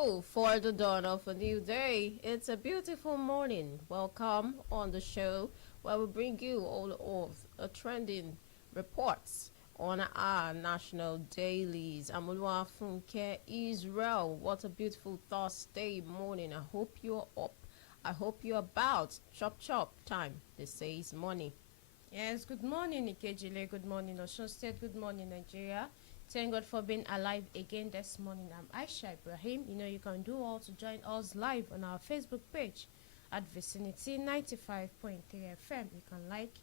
So, for the dawn of a new day, it's a beautiful morning. Welcome on the show where we bring you all of trending reports on our national dailies. I'm OLUWAFUNKE Israel. What a beautiful Thursday morning. I hope you're up. I hope you're about. Chop chop time. This says money. Yes, good morning, Ikejile. Good morning, Osun State. Good morning, Nigeria. Thank God for being alive again this morning. I'm Aisha Ibrahim. You can do all to join us live on our Facebook page at Vicinity 95.3 FM. You can like,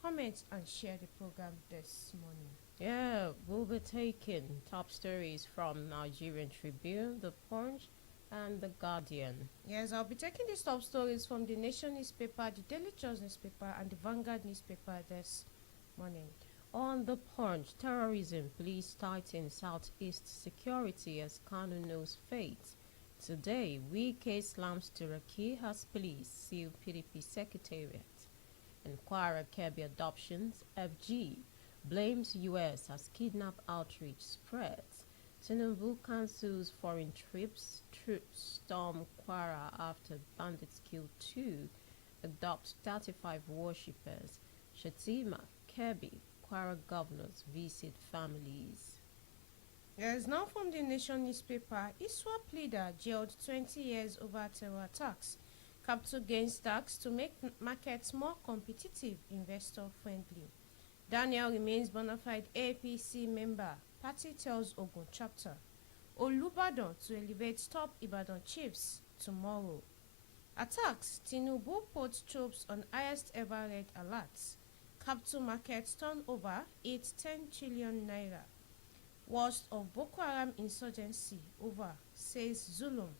comment, and share the program this morning. Yeah, we'll be taking top stories from Nigerian Tribune, The Punch, and The Guardian. Yes, I'll be taking these top stories from the Nation newspaper, the Daily Trust newspaper, and the Vanguard newspaper this morning. On The Punch, terrorism, police tighten Southeast security as Kanu knows fate. Today, Wike slams Turkey as police seal PDP secretariat. In Kwara, Kebbi adoptions, FG blames US as kidnap outreach spreads. Tinubu cancels foreign trips. Troops storm Kwara after bandits kill 2. Adopt 35 worshippers. Shatima, Kebbi, Kwara governors visit families. Yes, now from the Nation newspaper, ISWAP leader jailed 20 years over terror attacks. Capital gains tax to make markets more competitive, investor friendly. Daniel remains bona fide APC member. Party tells Ogun chapter. Olubadan to elevate top Ibadan chiefs tomorrow. Attacks. Tinubu puts troops on highest ever red alerts. Capital markets turn over 10 trillion naira. Worst of Boko Haram insurgency over, says Zulum.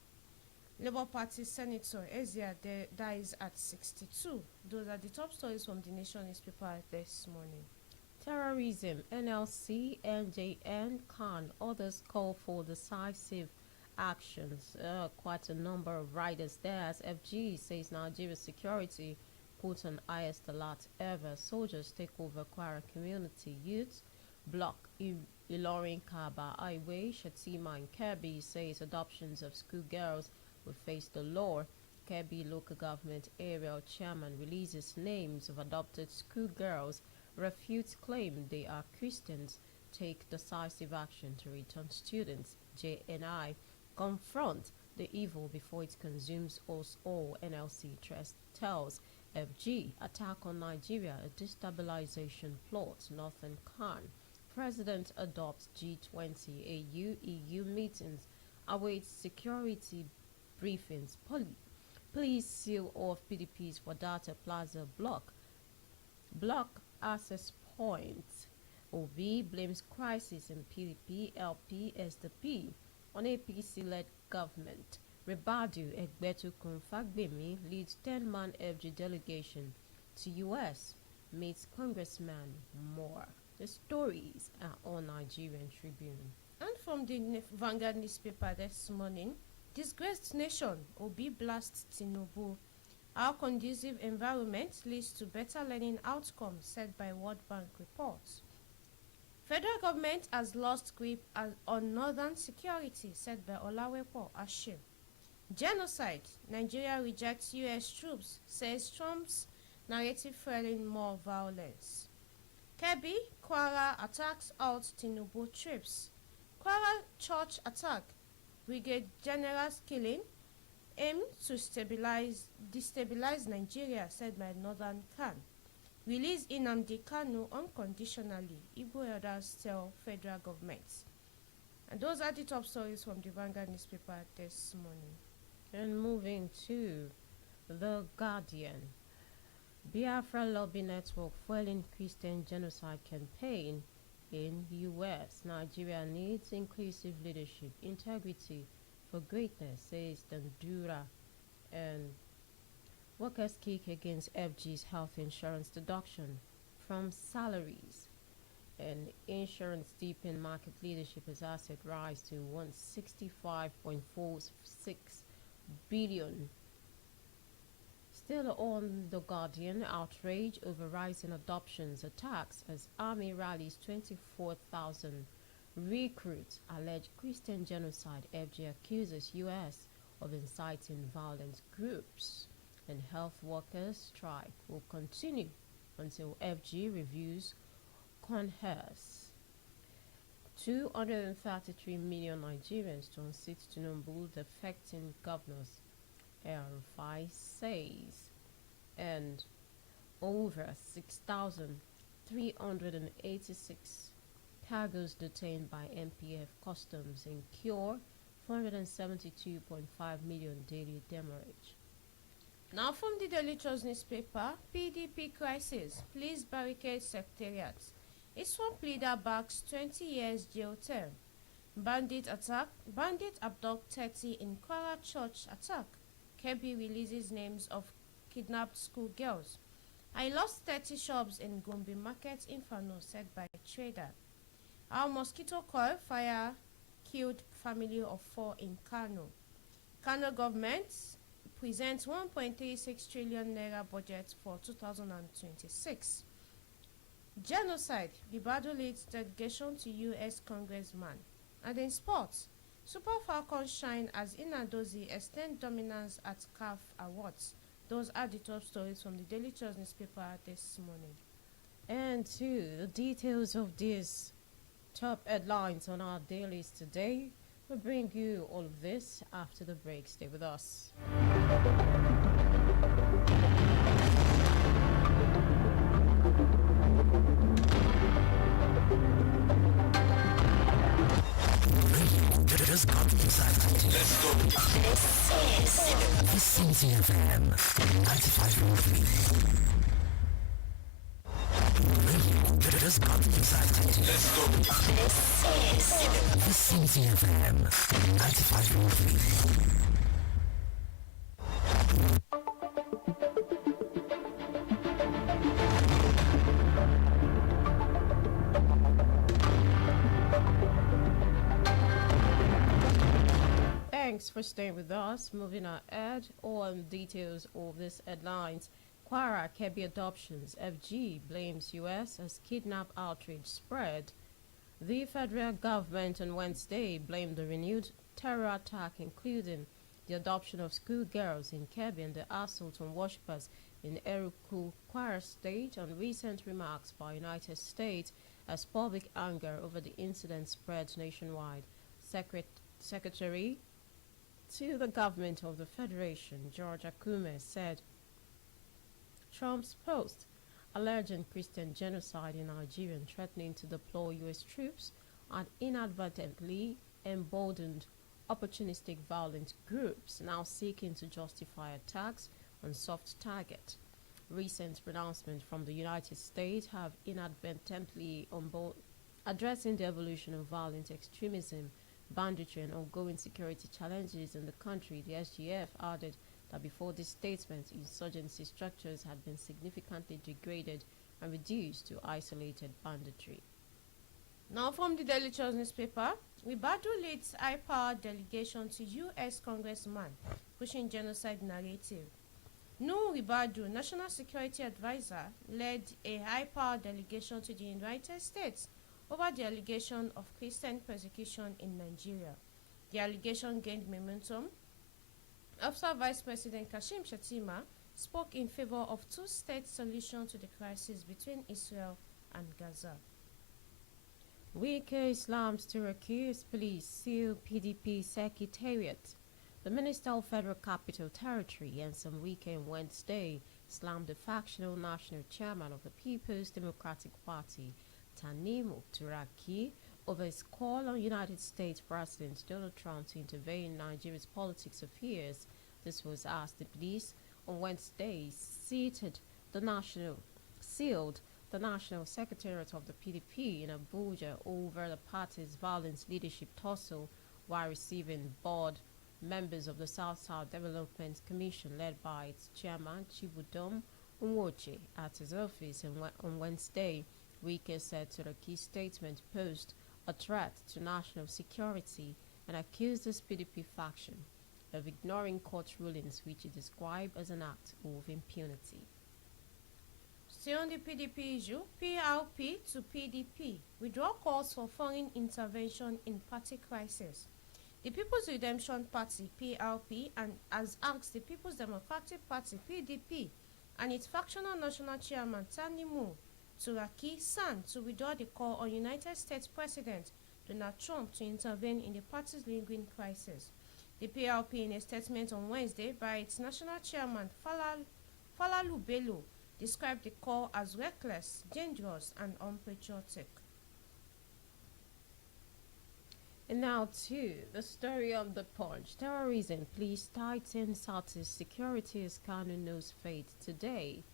Labour Party Senator Ezia dies at 62. Those are the top stories from the Nation newspaper this morning. Terrorism, NLC, NJN, Khan, others call for decisive actions. Quite a number of riders there as FG says Nigeria's security put on highest alert ever. Soldiers take over Kwara community. Youths block Ilorin Kaba Highway. Shatima and Kebbi says adoptions of schoolgirls will face the law. Kebbi local government area chairman releases names of adopted schoolgirls, refutes claim they are Christians, take decisive action to return students. JNI confront the evil before it consumes us all. NLC tells FG attack on Nigeria, a destabilization plot. Northern Khan. President adopts G20 AU-EU meetings, awaits security briefings. Police seal off PDP's Wadata Plaza block access points. Obi blames crisis in PDP, LP, SDP on APC-led government. Rebadu Egbetu Kunfagbemi leads 10-man FG delegation to U.S. meets Congressman Moore. The stories are on Nigerian Tribune. And from the Vanguard newspaper this morning, disgraced nation, Obi blasts Tinubu. Our conducive environment leads to better learning outcomes, said by World Bank reports. Federal government has lost grip on northern security, said by Olawepo Ashim. Genocide. Nigeria rejects U.S. troops, says Trump's narrative fueling more violence. Kebbi, Kwara attacks out Tinubu trips. Kwara church attack. Brigade general's killing aim to destabilize Nigeria, said by Northern Khan. Release Nnamdi Kanu unconditionally, Igbo elders tell federal government. And those are the top stories from the Vanguard newspaper this morning. And moving to The Guardian. Biafra lobby network fueling Christian genocide campaign in U.S. Nigeria needs inclusive leadership, integrity for greatness, says Dandura. And workers kick against FG's health insurance deduction from salaries. And insurance deepen market leadership as asset rise to 165.46 billion. Still on The Guardian, outrage over rising adoptions attacks as Army rallies 24,000 Recruit alleged Christian genocide. FG accuses U.S. of inciting violent groups. And health workers' strike will continue until FG reviews CONHERS. 233 million Nigerians to unseat Tinubu, defecting governors, El-Rufai says. And over 6,386 cargoes detained by MPF Customs incur 472.5 million daily demurrage. Now from the Daily Trust newspaper, PDP crisis, please barricade secretariat. ISWAP leader backs 20 years jail term. Bandit abduct 30 in Kwara church attack. Kebbi releases names of kidnapped schoolgirls. I lost 30 shops in Gombe market inferno, said by trader. Our mosquito coil fire killed family of 4 in Kano. Kano government presents 1.36 trillion naira budget for 2026. Genocide, Bibado leads delegation to U.S. Congressman. And in sports, Super Falcons shine as Inadozie extend dominance at CAF Awards. Those are the top stories from the Daily Trust newspaper this morning. And to the details of these top headlines on our dailies today, we'll bring you all of this after the break. Stay with us. Just got excited. Let's go. This is FM 95.3. Just got excited. Let's go. This is FM 95.3. Thanks for staying with us. Moving ahead on details of these headlines. Kwara Kebbi adoptions. FG blames U.S. as kidnap outrage spread. The federal government on Wednesday blamed the renewed terror attack, including the adoption of schoolgirls in Kebbi and the assault on worshippers in Eruku, Kwara State, on recent remarks by United States as public anger over the incident spread nationwide. Secretary to the government of the Federation, George Akume, said Trump's post alleging Christian genocide in Nigeria and threatening to deploy U.S. troops had inadvertently emboldened opportunistic violent groups now seeking to justify attacks on soft targets. Recent pronouncements from the United States have inadvertently addressing the evolution of violent extremism, banditry, and ongoing security challenges in the country. The SGF added that before this statement, insurgency structures had been significantly degraded and reduced to isolated banditry. Now from the Daily Trust newspaper, Ribadu leads high-powered delegation to U.S. Congressman, pushing genocide narrative. Nuhu Ribadu, National Security Advisor, led a high-powered delegation to the United States over the allegation of Christian persecution in Nigeria. The allegation gained momentum after Vice President Kashim Shettima spoke in favor of two-state solution to the crisis between Israel and Gaza. Wike Islam's Turkey police seal PDP secretariat. The Minister of Federal Capital Territory, Ensam Wike, on Wednesday slammed the factional national chairman of the People's Democratic Party, Tanimu Turaki, over his call on United States President Donald Trump to intervene in Nigeria's politics affairs. This was as the police on Wednesday sealed the National Secretariat of the PDP in Abuja over the party's violence leadership tussle, while receiving board members of the South-South Development Commission led by its chairman Chibudom Nwoche at his office. On Wednesday, Wike said to the key statement posed a threat to national security and accused this PDP faction of ignoring court rulings which he described as an act of impunity. Still on the PDP issue, PRP to PDP withdraw calls for foreign intervention in party crisis. The People's Redemption Party (PRP) has asked the People's Democratic Party (PDP) and its factional national chairman Tanimu Turaki San to withdraw the call on United States President Donald Trump to intervene in the party's lingering crisis. The PRP, in a statement on Wednesday by its national chairman Falalu Bello, described the call as reckless, dangerous, and unpatriotic. And now to the story of the Punch. Terrorism, please tighten Southeast security as Kanu knows fate today.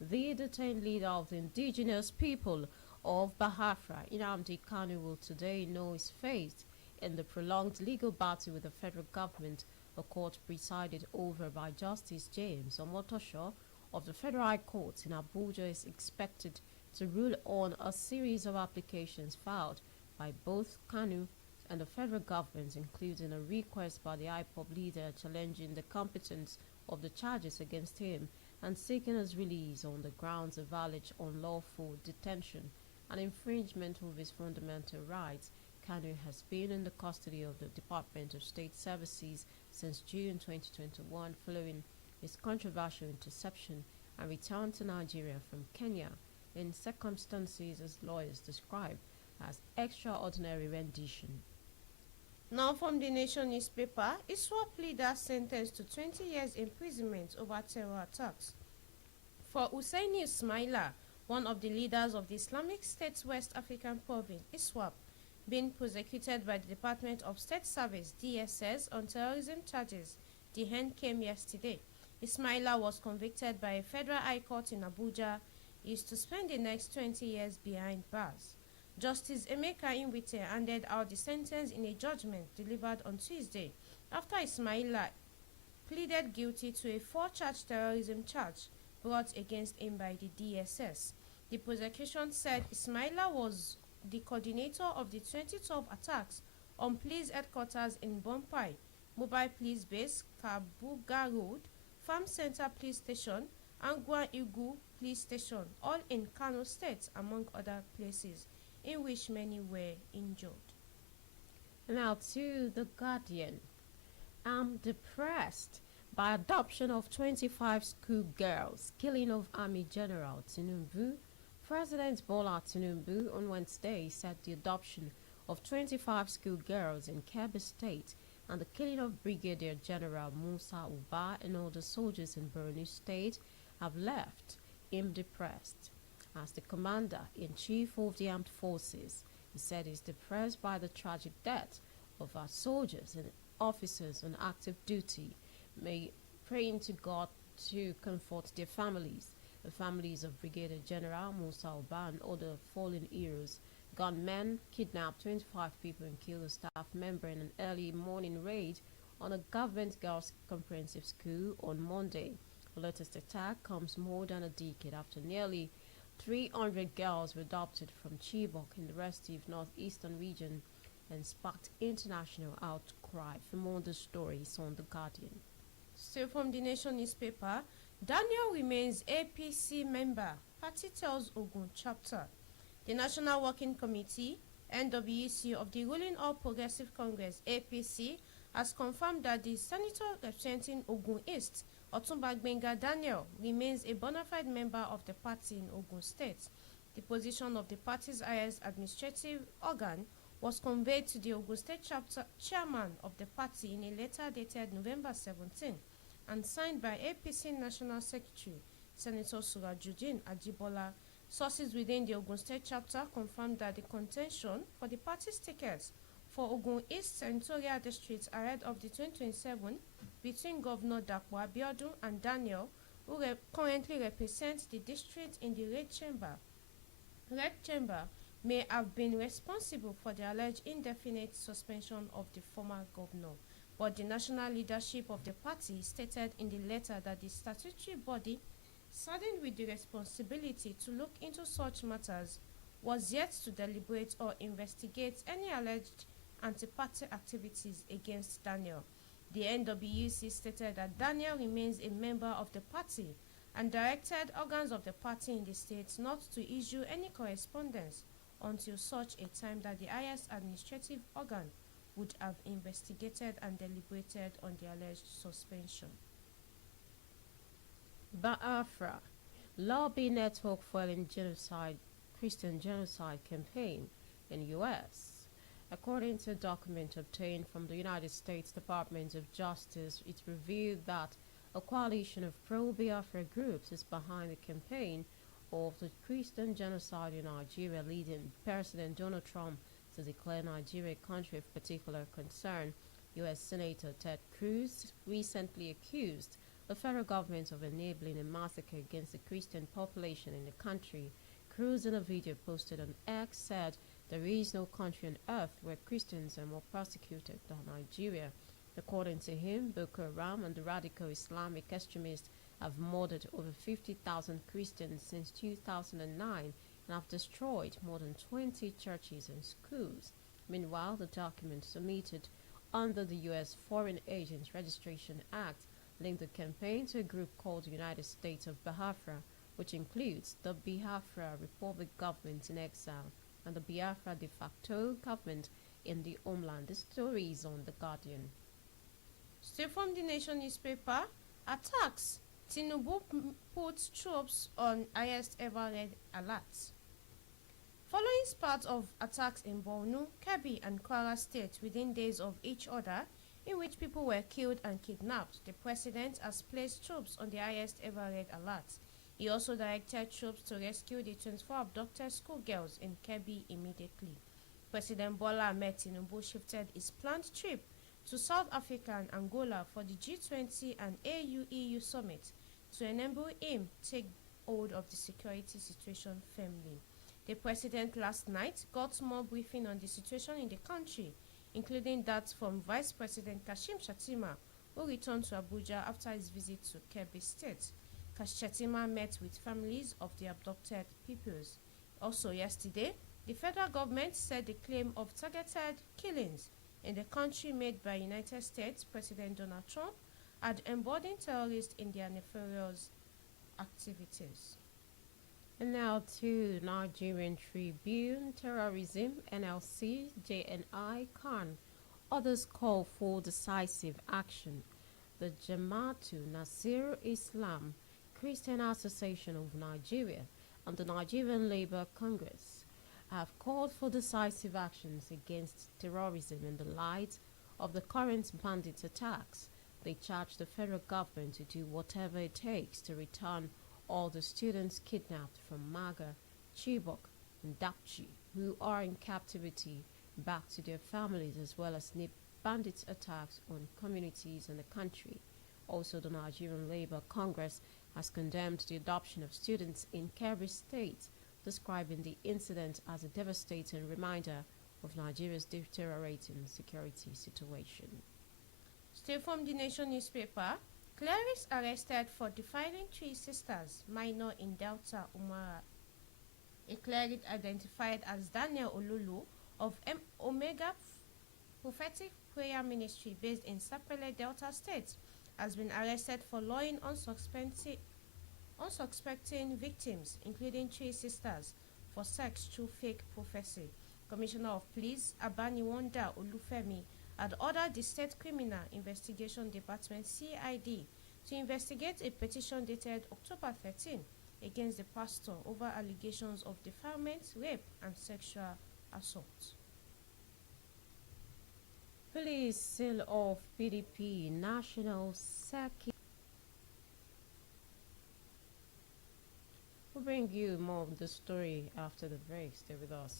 The detained leader of the indigenous people of Bahafra, Nnamdi Kanu, will today know his fate in the prolonged legal battle with the federal government, a court presided over by Justice James Omotosho of the Federal High Court in Abuja is expected to rule on a series of applications filed by both Kanu and the federal government, including a request by the IPOB leader challenging the competence of the charges against him and seeking his release on the grounds of alleged unlawful detention and infringement of his fundamental rights. Kanu has been in the custody of the Department of State Services since June 2021 following his controversial interception and return to Nigeria from Kenya in circumstances his lawyers describe as extraordinary rendition. Now from the Nation newspaper, ISWAP leader sentenced to 20 years imprisonment over terror attacks. For Hussaini Ismaila, one of the leaders of the Islamic State's West African province, ISWAP, being prosecuted by the Department of State Service (DSS) on terrorism charges, the end came yesterday. Ismaila was convicted by a federal high court in Abuja. He is to spend the next 20 years behind bars. Justice Emeka Inwite handed out the sentence in a judgment delivered on Tuesday after Ismaila pleaded guilty to a 4-charge terrorism charge brought against him by the DSS. The prosecution said Ismaila was the coordinator of the 2012 attacks on police headquarters in Bompai, Mobile Police Base, Kabuga Road, Farm Center Police Station, and Gwa Igu Police Station, all in Kano State, among other places, in which many were injured. Now to The Guardian. I'm depressed by adoption of 25 schoolgirls, killing of Army General Tinubu. President Bola Tinubu on Wednesday said the adoption of 25 schoolgirls in Kebbi State and the killing of Brigadier General Musa Uba and other soldiers in Borno State have left him depressed. As the commander-in-chief of the armed forces, he said he's depressed by the tragic death of our soldiers and officers on active duty, praying to God to comfort their families. The families of Brigadier General Musa Uba and other fallen heroes. Gunmen kidnapped 25 people and killed a staff member in an early morning raid on a government girls' comprehensive school on Monday. The latest attack comes more than a decade after nearly 300 girls were adopted from Chibok in the restive northeastern region and sparked international outcry. For more on the stories on The Guardian. Still from the Nation newspaper, Daniel remains APC member, party tells Ogun chapter. The National Working Committee, NWC, of the ruling All Progressive Congress, APC, has confirmed that the senator representing Ogun East, Otumba Gbenga Daniel, remains a bona fide member of the party in Ogun State. The position of the party's highest administrative organ was conveyed to the Ogun State chapter chairman of the party in a letter dated November 17 and signed by APC National Secretary Senator Surajuddin Ajibola. Sources within the Ogun State chapter confirmed that the contention for the party's tickets for Ogun East Senatorial District ahead of the 2027 between Governor Dapo Abiodun and Daniel, who currently represents the district in the Red Chamber, may have been responsible for the alleged indefinite suspension of the former governor. But the national leadership of the party stated in the letter that the statutory body, saddened with the responsibility to look into such matters, was yet to deliberate or investigate any alleged anti-party activities against Daniel. The NWC stated that Daniel remains a member of the party and directed organs of the party in the state not to issue any correspondence until such a time that the highest administrative organ would have investigated and deliberated on the alleged suspension. Biafra lobby network foiling genocide, Christian genocide campaign in U.S. According to a document obtained from the United States Department of Justice, it revealed that a coalition of pro-Biafra groups is behind the campaign of the Christian genocide in Nigeria, leading President Donald Trump to declare Nigeria a country of particular concern. U.S. Senator Ted Cruz recently accused the federal government of enabling a massacre against the Christian population in the country. Cruz, in a video posted on X, said there is no country on earth where Christians are more persecuted than Nigeria. According to him, Boko Haram and the radical Islamic extremists have murdered over 50,000 Christians since 2009 and have destroyed more than 20 churches and schools. Meanwhile, the document submitted under the U.S. Foreign Agents Registration Act linked the campaign to a group called the United States of Biafra, which includes the Biafra Republic government in exile and the Biafra de facto government in the homeland. The story is on The Guardian. Still from the Nation newspaper, attacks. Tinubu puts troops on highest ever red alert. Following spats of attacks in Borno, Kebbi and Kwara states within days of each other, in which people were killed and kidnapped, the president has placed troops on the highest ever red alert. He also directed troops to rescue the 24 abducted schoolgirls in Kebbi immediately. President Bola Ahmed Tinubu shifted his planned trip to South Africa and Angola for the G20 and AU-EU summit to enable him take hold of the security situation firmly. The president last night got more briefing on the situation in the country, including that from Vice President Kashim Shettima, who returned to Abuja after his visit to Kebbi State. Shettima met with families of the abducted peoples. Also yesterday, the federal government said the claim of targeted killings in the country made by United States President Donald Trump had emboldened terrorists in their nefarious activities. And now to Nigerian Tribune. Terrorism, NLC, JNI, Khan. Others call for decisive action. The Jama'atu Nasir Islam, Christian Association of Nigeria, and the Nigerian Labour Congress have called for decisive actions against terrorism in the light of the current bandit attacks. They charge the federal government to do whatever it takes to return all the students kidnapped from Maga, Chibok, and Dapchi, who are in captivity, back to their families, as well as nip bandits' attacks on communities in the country. Also, the Nigerian Labour Congress has condemned the adoption of students in Kebbi State, describing the incident as a devastating reminder of Nigeria's deteriorating security situation. Still from the Nation newspaper, clerics arrested for defiling three sisters, minor in Delta Umara. A cleric identified as Daniel Olulu of Omega Prophetic Prayer Ministry based in Sapele, Delta State, has been arrested for luring unsuspecting victims, including three sisters, for sex through fake prophecy. Commissioner of Police Abaniwanda Olufemi had ordered the State Criminal Investigation Department (CID) to investigate a petition dated October 13 against the pastor over allegations of defilement, rape, and sexual assault. Police seal off PDP National Circuit. We'll bring you more of the story after the break. Stay with us.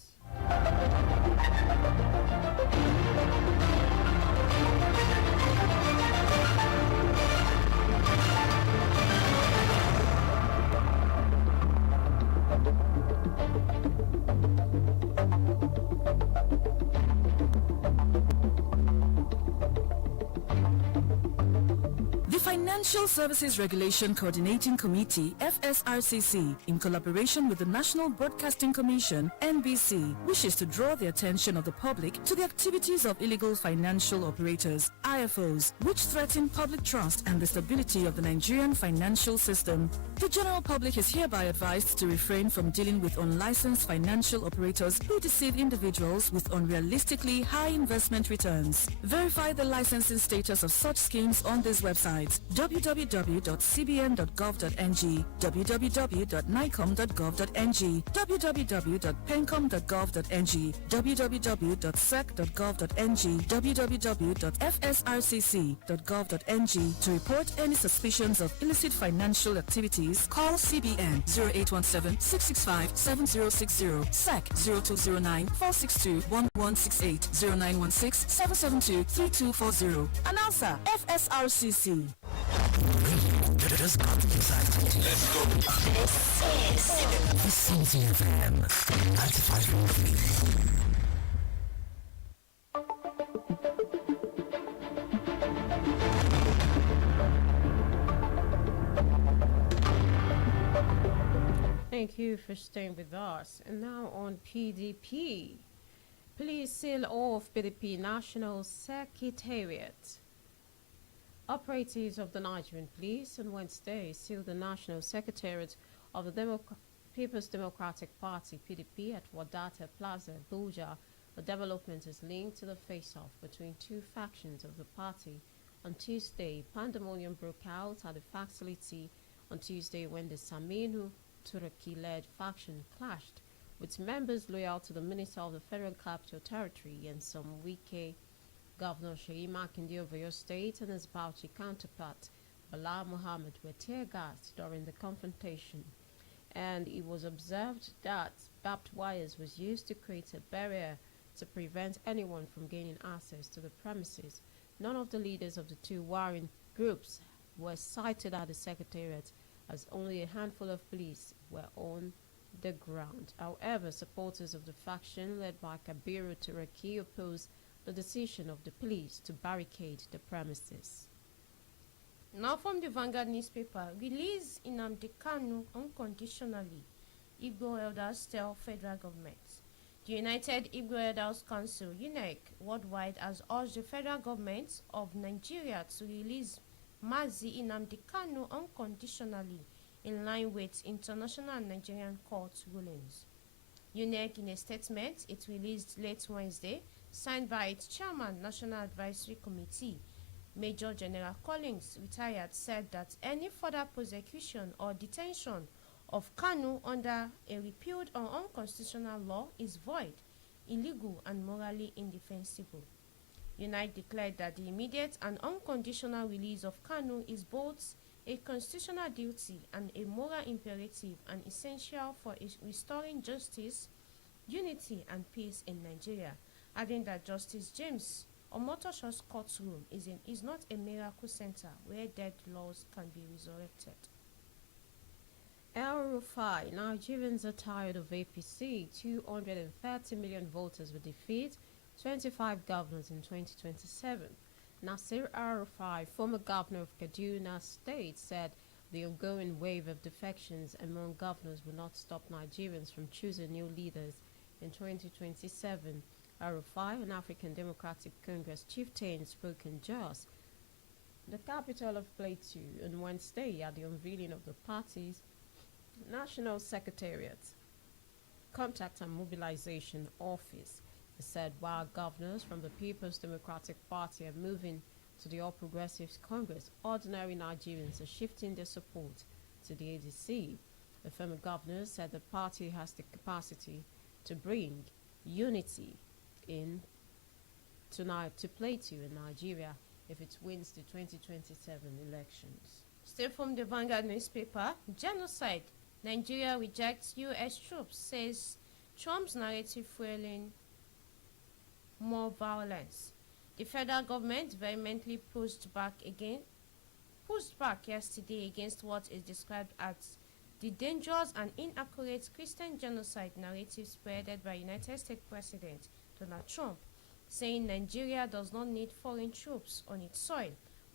Financial Services Regulation Coordinating Committee, FSRCC, in collaboration with the National Broadcasting Commission, NBC, wishes to draw the attention of the public to the activities of illegal financial operators, IFOs, which threaten public trust and the stability of the Nigerian financial system. The general public is hereby advised to refrain from dealing with unlicensed financial operators who deceive individuals with unrealistically high investment returns. Verify the licensing status of such schemes on these websites: www.cbn.gov.ng, www.nicom.gov.ng, www.pencom.gov.ng, www.sec.gov.ng, www.fsrcc.gov.ng. To report any suspicions of illicit financial activities, call CBN 0817-665-7060, SEC 0209-462-1168, 0916-772-3240. Announcer, FSRCC. Just got excited. Let's go. This is CFM 95.3. Thank you for staying with us. And now on PDP. Please seal off PDP National Secretariat. Operatives of the Nigerian Police on Wednesday sealed the National Secretariat of the People's Democratic Party (PDP) at Wadata Plaza, Abuja. The development is linked to the face-off between two factions of the party. On Tuesday, pandemonium broke out at the facility on Tuesday when the Saminu Turaki-led faction clashed with members loyal to the Minister of the Federal Capital Territory and some Wike. Governor Sheyi Makinde of Oyo State and his Bauchi counterpart Bala Mohammed were tear-gassed during the confrontation, and it was observed that barbed wires was used to create a barrier to prevent anyone from gaining access to the premises. None of the leaders of the two warring groups were sighted at the Secretariat, as only a handful of police were on the ground. However, supporters of the faction led by Kabiru Turaki opposed the decision of the police to barricade the premises. Now from the Vanguard newspaper, release Nnamdi Kanu unconditionally, Igbo elders tell federal government. The United Igbo Elders Council, UNEC, worldwide has urged the federal government of Nigeria to release Mazi Nnamdi Kanu unconditionally in line with international and Nigerian court rulings. UNEC, in a statement it released late Wednesday, signed by its chairman, National Advisory Committee, Major General Collins, retired, said that any further prosecution or detention of Kanu under a repealed or unconstitutional law is void, illegal, and morally indefensible. UNITE declared that the immediate and unconditional release of Kanu is both a constitutional duty and a moral imperative and essential for restoring justice, unity, and peace in Nigeria, adding that Justice James Omotosho's courtroom is not a miracle center where dead laws can be resurrected. El Rufai, Nigerians are tired of APC. 230 million voters will defeat 25 governors in 2027. Nasir El-Rufai, former governor of Kaduna State, said the ongoing wave of defections among governors will not stop Nigerians from choosing new leaders in 2027. El-Rufai, an African Democratic Congress chieftain, spoke in Jos, the capital of Plateau, on Wednesday at the unveiling of the party's National Secretariat Contact and Mobilization Office. He said while governors from the People's Democratic Party are moving to the All Progressives Congress, ordinary Nigerians are shifting their support to the ADC. The former governor said the party has the capacity to bring unity in tonight to Plateau in Nigeria if it wins the 2027 elections. Still from the Vanguard newspaper, genocide. Nigeria rejects U.S. troops, says Trump's narrative fueling more violence. The federal government vehemently pushed back yesterday against what is described as the dangerous and inaccurate Christian genocide narrative spreaded by United States President Donald Trump, saying Nigeria does not need foreign troops on its soil,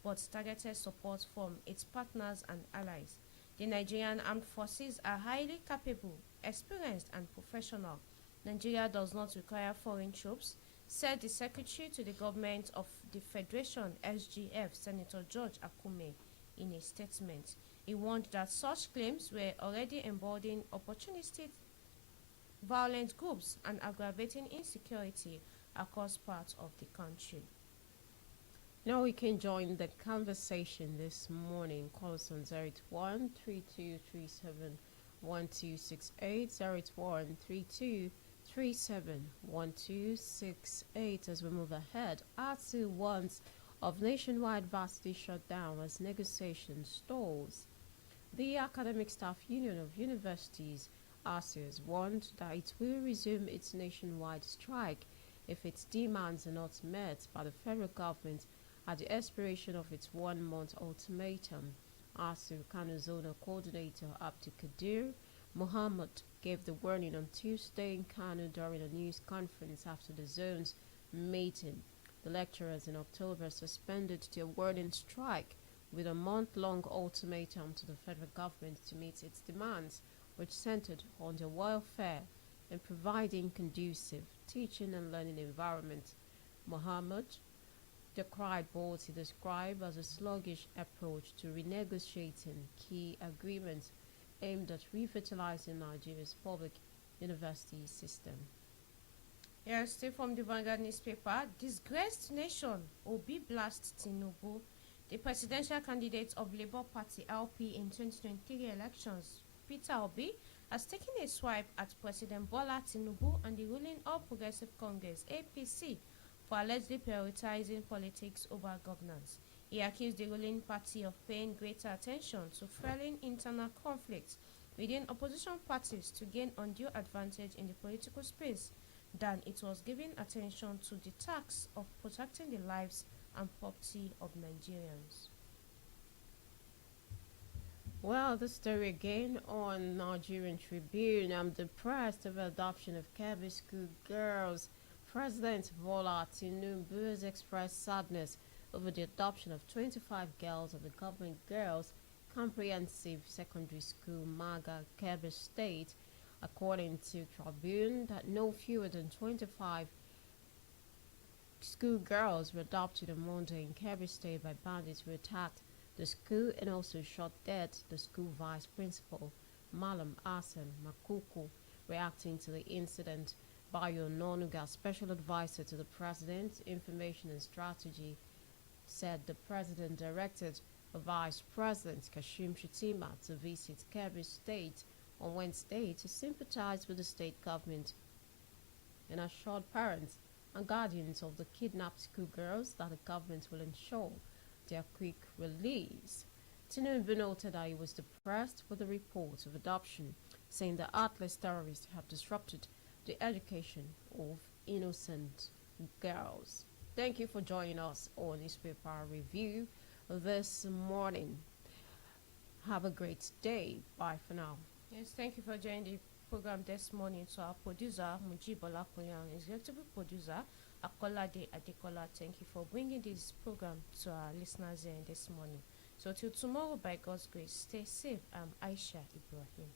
but targeted support from its partners and allies. The Nigerian armed forces are highly capable, experienced, and professional. Nigeria does not require foreign troops, said the Secretary to the Government of the Federation (SGF), Senator George Akume, in a statement. He warned that such claims were already emboldening opportunistic violent groups and aggravating insecurity across parts of the country. Now we can join the conversation this morning. Call us on 081 3237 1268, 081 3237 1268. As we move ahead, ASU warns of nationwide varsity shutdown as negotiation stalls. The Academic Staff Union of Universities, ASU, has warned that it will resume its nationwide strike if its demands are not met by the federal government at the expiration of its one-month ultimatum. ASU Kano Zonal Coordinator Abdukadir Muhammad gave the warning on Tuesday in Kano during a news conference after the zone's meeting. The lecturers in October suspended their warning strike with a month-long ultimatum to the federal government to meet its demands, which centered on their welfare and providing conducive teaching and learning environment. Muhammad decried what he described as a sluggish approach to renegotiating key agreements aimed at revitalizing Nigeria's public university system. Here, still from the Vanguard newspaper, disgraced nation, Obi blasts Tinubu. The presidential candidate of Labour Party LP in 2023 elections, Peter Obi, has taken a swipe at President Bola Tinubu and the ruling All Progressive Congress (APC) for allegedly prioritizing politics over governance. He accused the ruling party of paying greater attention to fueling internal conflicts within opposition parties to gain undue advantage in the political space than it was giving attention to the task of protecting the lives and property of Nigerians. Well, the story again on Nigerian Tribune. I'm depressed over adoption of Kebbi school girls. President Bola Tinubu has expressed sadness over the adoption of 25 girls of the government girls comprehensive secondary school Maga, Kebbi State. According to Tribune, that no fewer than 25 school girls were adopted on Monday in Kebbi State by bandits who attacked the school and also shot dead the school vice principal, Malam Asan Makuku. Reacting to the incident, Bayo Nonuga, special advisor to the President, Information and Strategy, said the President directed Vice President Kashim Shettima to visit Kebbi State on Wednesday to sympathize with the state government and assured parents and guardians of the kidnapped schoolgirls that the government will ensure their quick release. Tinubu noted that he was depressed with the reports of adoption, saying that heartless terrorists have disrupted the education of innocent girls. Thank you for joining us on Newspaper Review this morning. Have a great day. Bye for now. Yes, thank you for joining the program this morning. To our producer, Mujibola Kunyan, executive producer, Akolade Adekola, thank you for bringing this program to our listeners here this morning. So till tomorrow, by God's grace, stay safe. I'm Aisha Ibrahim.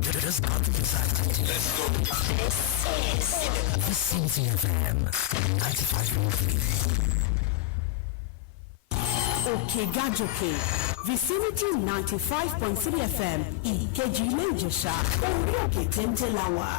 Just got excited. Let's go. This is CFM 95.3. Òkè Gàjòkè, Vicinity 95.3 FM, Ìkejì Ilé Ìjẹ̀ṣà, orí òkè téńté la wà.